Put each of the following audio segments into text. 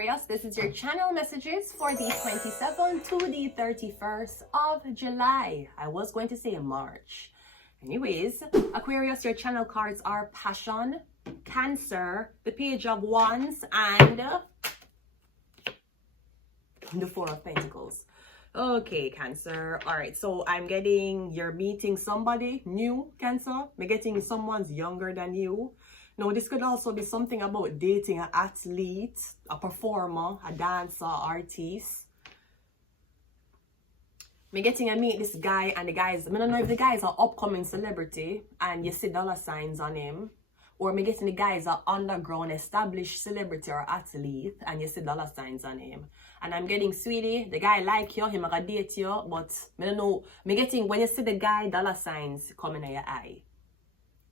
Aquarius, this is your channel messages for the 27th to the 31st of July. I was going to say March. Anyways, Aquarius, your channel cards are Passion, Cancer, the Page of Wands, and the Four of Pentacles. Okay, Cancer. All right, so I'm getting you're meeting somebody new, Cancer. I'm getting someone's younger than you. Now, this could also be something about dating an athlete, a performer, a dancer, artist. Me getting to meet this guy, and the guys, I don't know if the guy is an upcoming celebrity and you see dollar signs on him, or me getting the guy is an underground established celebrity or athlete and you see dollar signs on him. And I'm getting, sweetie, the guy like you, him gonna date you, but me don't know, me getting when you see the guy dollar signs coming in your eye.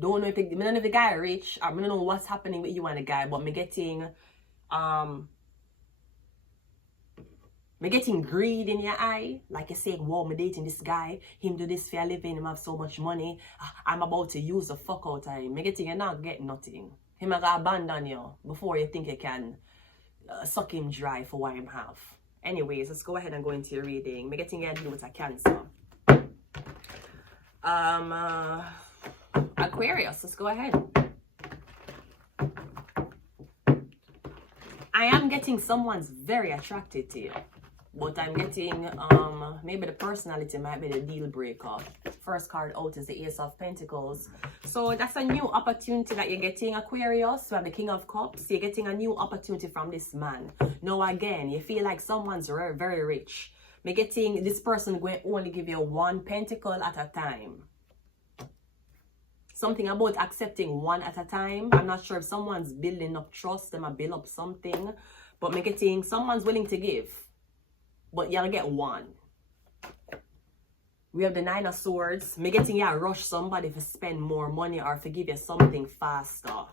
Don't know if the guy rich, or I don't know what's happening with you and the guy, but me getting greed in your eye. Like you're saying, wow, me dating this guy, him do this for a living, him have so much money, I'm about to use the fuck out of him. Me getting you not get nothing. Him gonna abandon you before you think you can suck him dry for what him have. Anyways, let's go ahead and go into your reading. Me getting you to do with a Cancer. Aquarius, let's go ahead. I am getting someone's very attracted to you, but I'm getting maybe the personality might be the deal breaker. First card out is the Ace of Pentacles. So that's a new opportunity that you're getting, Aquarius. We have the King of Cups. You're getting a new opportunity from this man. Now again, you feel like someone's very, very rich. You're getting this person going to only give you one pentacle at a time. Something about accepting one at a time. I'm not sure if someone's building up trust, them a build up something, but me getting someone's willing to give, but you'll get one. We have the Nine of Swords. Me getting you rush somebody to spend more money or to give you something faster.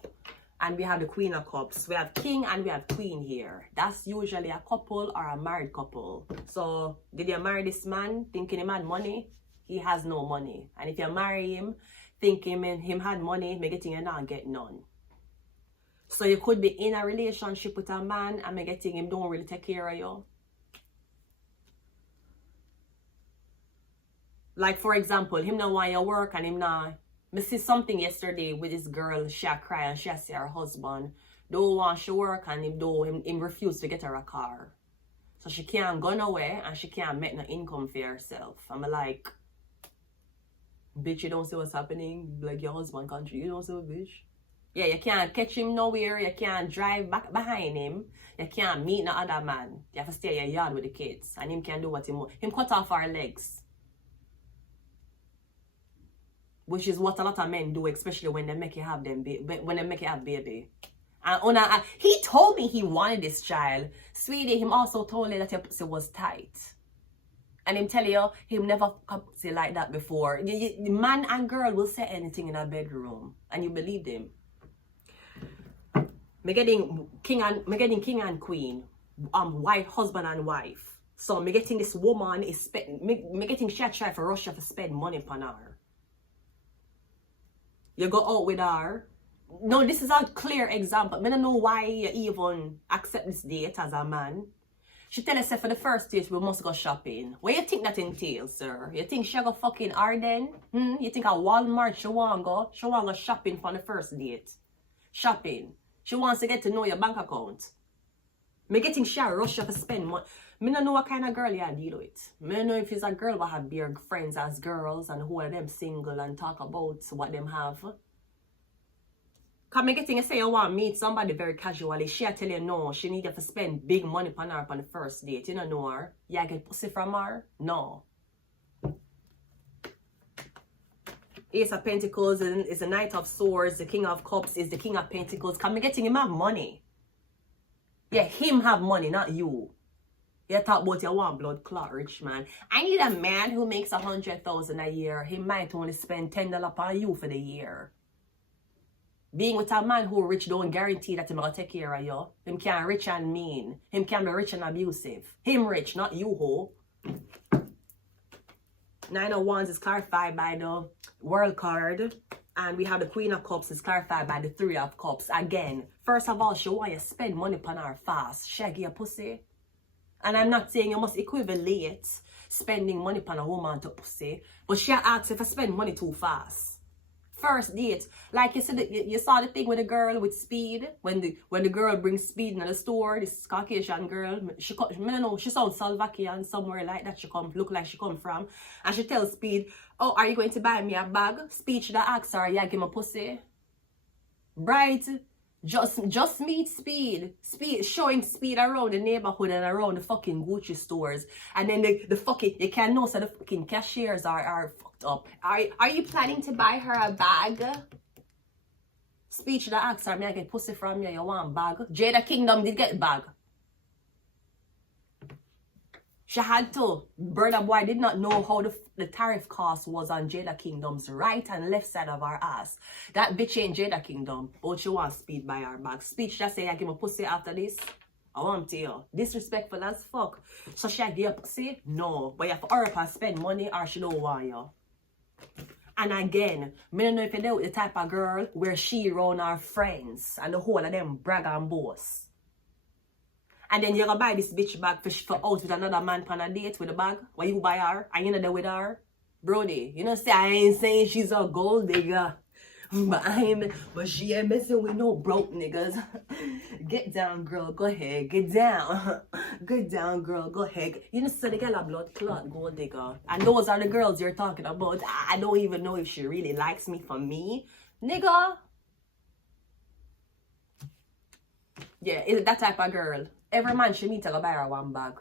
And we have the Queen of Cups. We have King and we have Queen here. That's usually a couple or a married couple. So did you marry this man thinking him had money? He has no money. And if you marry him thinking him had money, me getting you not get none. So you could be in a relationship with a man and me getting him don't really take care of you. Like for example, him not want your work and him not. Me see something yesterday with this girl, she a cry and she a say her husband don't want she work and him refuse to get her a car. So she can't go nowhere and she can't make no income for herself. I'm like, bitch, you don't see what's happening. Like your husband country, you don't see what, bitch. Yeah, you can't catch him nowhere. You can't drive back behind him. You can't meet no other man. You have to stay in your yard with the kids. And him can do what him cut off our legs. Which is what a lot of men do, especially when they make you have them when they make you have baby. And he told me he wanted this child. Sweetie, him also told me that your pussy was tight. And him tell you, him never say like that before. The man and girl will say anything in a bedroom. And you believe them. Me getting king and queen. Wife, husband and wife. So me getting this woman is me getting she try for Russia to spend money upon her. You go out with her. No, this is a clear example. I don't know why you even accept this date as a man. She tell us for the first date we must go shopping. What you think that entails, sir? You think she go fucking Arden? You think at Walmart she want go? She want go shopping for the first date. Shopping. She wants to get to know your bank account. Me getting she rush to spend money. Me don't know what kind of girl you deal with. Me don't know if it's a girl who have their friends as girls and who are them single and talk about what them have. Cause me getting you say you want to meet somebody very casually. She tell you no, she need you to spend big money on her on the first date. You don't know her. You get pussy from her? No. Ace of Pentacles is the Knight of Swords. The King of Cups is the King of Pentacles. Cause me getting him have money. Yeah, him have money, not you. You talk about you want blood clot rich man. I need a man who makes 100,000 a year. He might only spend $10 per you for the year. Being with a man who rich don't guarantee that he's gonna take care of you. Him can rich and mean. Him can be rich and abusive. Him rich, not you ho. Nine of Wands is clarified by the World card. And we have the Queen of Cups is clarified by the Three of Cups. Again, first of all, she want you to spend money upon her fast. Shaggy a pussy. And I'm not saying you must equivalent spending money upon a woman to pussy. But she asks if I spend money too fast. First date, like you said, you saw the thing with the girl with Speed. When the girl brings Speed in the store, this Caucasian girl, she don't know, she sounds Slovakian, somewhere like that. She look like she come from, and she tells Speed, "Oh, are you going to buy me a bag?" Speed should have asked her, "Yeah, give me a pussy." Right? Just meet Speed, showing Speed around the neighborhood and around the fucking Gucci stores, and then the fucking, you can know so the fucking cashiers are fucked up. Are you planning to buy her a bag? Speed should have asked her, "May I get pussy from you? You want bag?" Jada Kingdom did get bag. She had to. Brother boy did not know how the tariff cost was on Jada Kingdom's right and left side of her ass. That bitch ain't Jada Kingdom, but she wants Speed by her back. Speed just say, "I give me pussy after this." I want to you. Disrespectful as fuck. So she give you pussy? No. But you have to hurry up and spend money or she don't want you. And again, I don't know if you know the type of girl where she around her friends and the whole of them brag and boast. And then you're gonna buy this bitch bag for out with another man on a date with a bag. Why you buy her? Are you not there with her? Brody, you know, say I ain't saying she's a gold digger. But she ain't messing with no broke niggas. Get down, girl, go ahead. Get down. Get down, girl, go ahead. You know, so the girl a blood clot gold digger. And those are the girls you're talking about. I don't even know if she really likes me for me. Nigga. Yeah, it's that type of girl. Every man she meet, I go buy her one bag.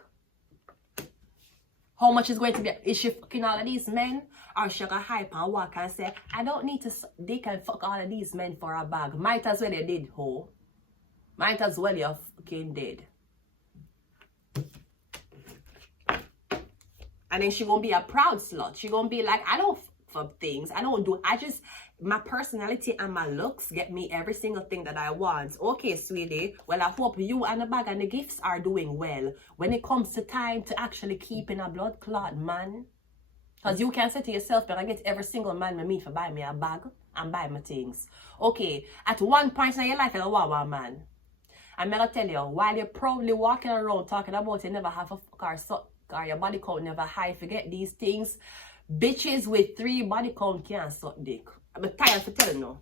How much is going to be? Is she fucking all of these men? Or she gonna hype and walk and say, "I don't need to dick and fuck all of these men for a bag." Might as well you did, ho. Might as well you fucking did. And then she gonna be a proud slut. She gonna be like, "I don't for things. I don't do. I just, my personality and my looks get me every single thing that I want." Okay, sweetie. Well, I hope you and the bag and the gifts are doing well. When it comes to time to actually keep in a blood clot, man. Because you can say to yourself, "But I get every single man I meet for buy me a bag and buy me things." Okay, at one point in your life, you're a wawa man. I'm gonna tell you, while you're proudly walking around talking about you never have a fuck or your body count never high, forget these things. Bitches with 3 body count can't suck dick. I'm tired of telling you.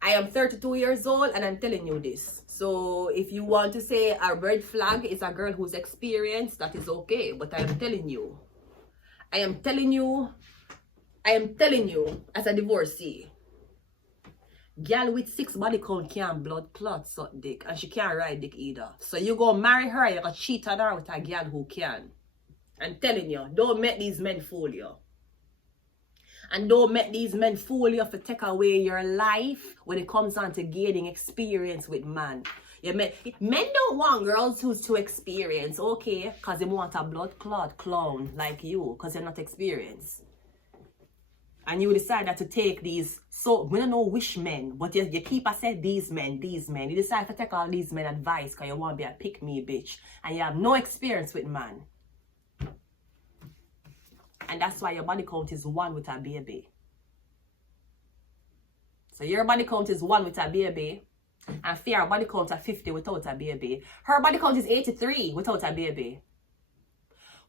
I am 32 years old and I'm telling you this. So if you want to say a red flag is a girl who's experienced, that is okay. But I am telling you as a divorcee, girl with 6 body count can't blood clot suck dick, and she can't ride dick either. So you go marry her, you're gonna cheat on her with a girl who can. I'm telling you, don't let these men fool you. And don't let these men fool you for take away your life when it comes on to gaining experience with man. Men don't want girls who's too experienced, okay? Because they want a blood clot clown like you, because you're not experienced. And you decide that to take these, so we don't know which men, but you keep saying these men. You decide to take all these men advice because you want to be a pick-me bitch. And you have no experience with man. And that's why your body count is 1 with a baby. So your body count is 1 with a baby. And Fear body count at 50 without a baby. Her body count is 83 without a baby.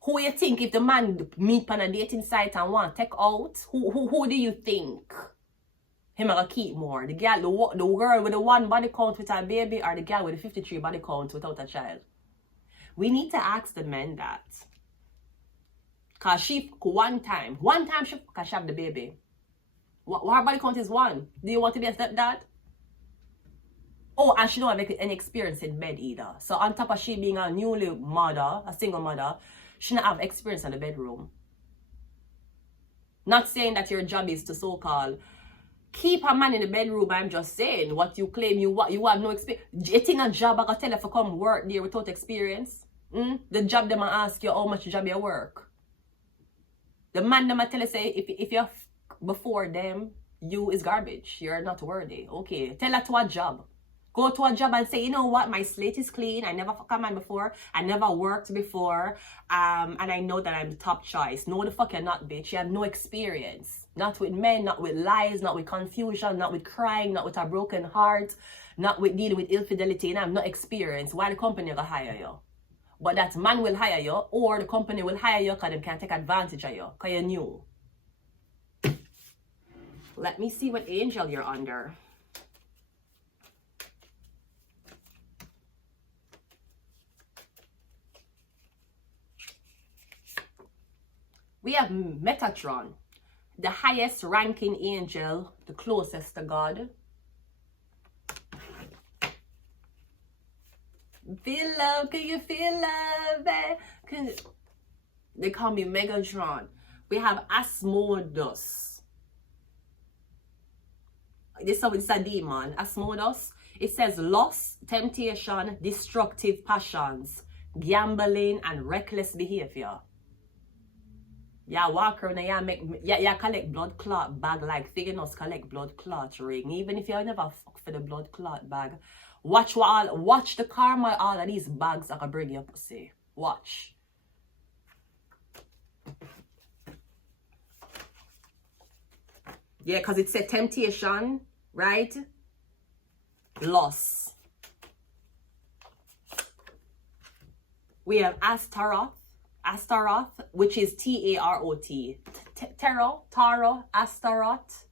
Who you think if the man meet on a dating site and want to take out? Who do you think him gonna keep more? The girl, the girl with the 1 body count with a baby, or the girl with the 53 body count without a child? We need to ask the men that. Cause she one time she have the baby. Her body count is 1. Do you want to be a stepdad? Oh, and she don't have any experience in bed either. So on top of she being a newly mother, a single mother, she don't have experience in the bedroom. Not saying that your job is to so-called keep a man in the bedroom. I'm just saying what you claim you have no experience. You think a job I can tell you to come work there without experience? The job them ask you how much job you work. The man them tell you say if you're before them, you is garbage. You're not worthy. Okay, tell her to a job. Go to a job and say, "You know what, my slate is clean. I never fuck a man before. I never worked before. And I know that I'm the top choice." No, the fuck you're not, bitch. You have no experience. Not with men, not with lies, not with confusion, not with crying, not with a broken heart, not with dealing with infidelity. And I'm not experienced. Why the company will hire you? But that man will hire you, or the company will hire you because they can take advantage of you, because you're new. Let me see what angel you're under. We have Metatron, the highest ranking angel, the closest to God. Feel love, can you feel love? They call me Megatron. We have Asmodeus. This is a demon. Asmodeus. It says lust, temptation, destructive passions, gambling, and reckless behavior. Yeah, walk around and yeah, collect blood clot bag like Figanos collect blood clot ring. Even if you never fuck for the blood clot bag. Watch the karma all of these bags I can bring you pussy. Watch. Yeah, because it said temptation, right? Loss. We have Astaroth, which is Tarot. Taro, Astaroth.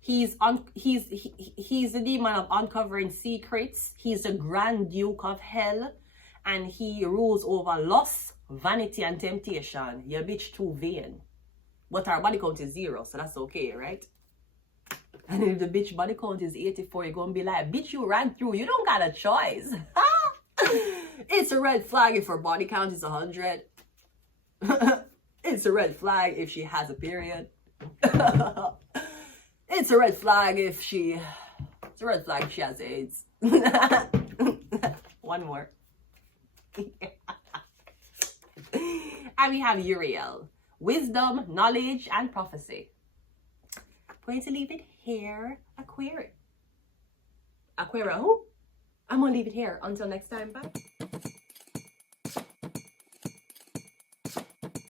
He's the demon of uncovering secrets. He's the Grand Duke of Hell, and he rules over lust, vanity, and temptation. Your bitch too vain, but our body count is 0, so that's okay, right? And if the bitch body count is 84, you're gonna be like, bitch, you ran through. You don't got a choice. It's a red flag if her body count is 100. It's a red flag if she has a period. It's a red flag if she has AIDS. One more. And we have Uriel. Wisdom, knowledge, and prophecy. I'm going to leave it here. Aquarius. Who? I'm going to leave it here. Until next time. Bye.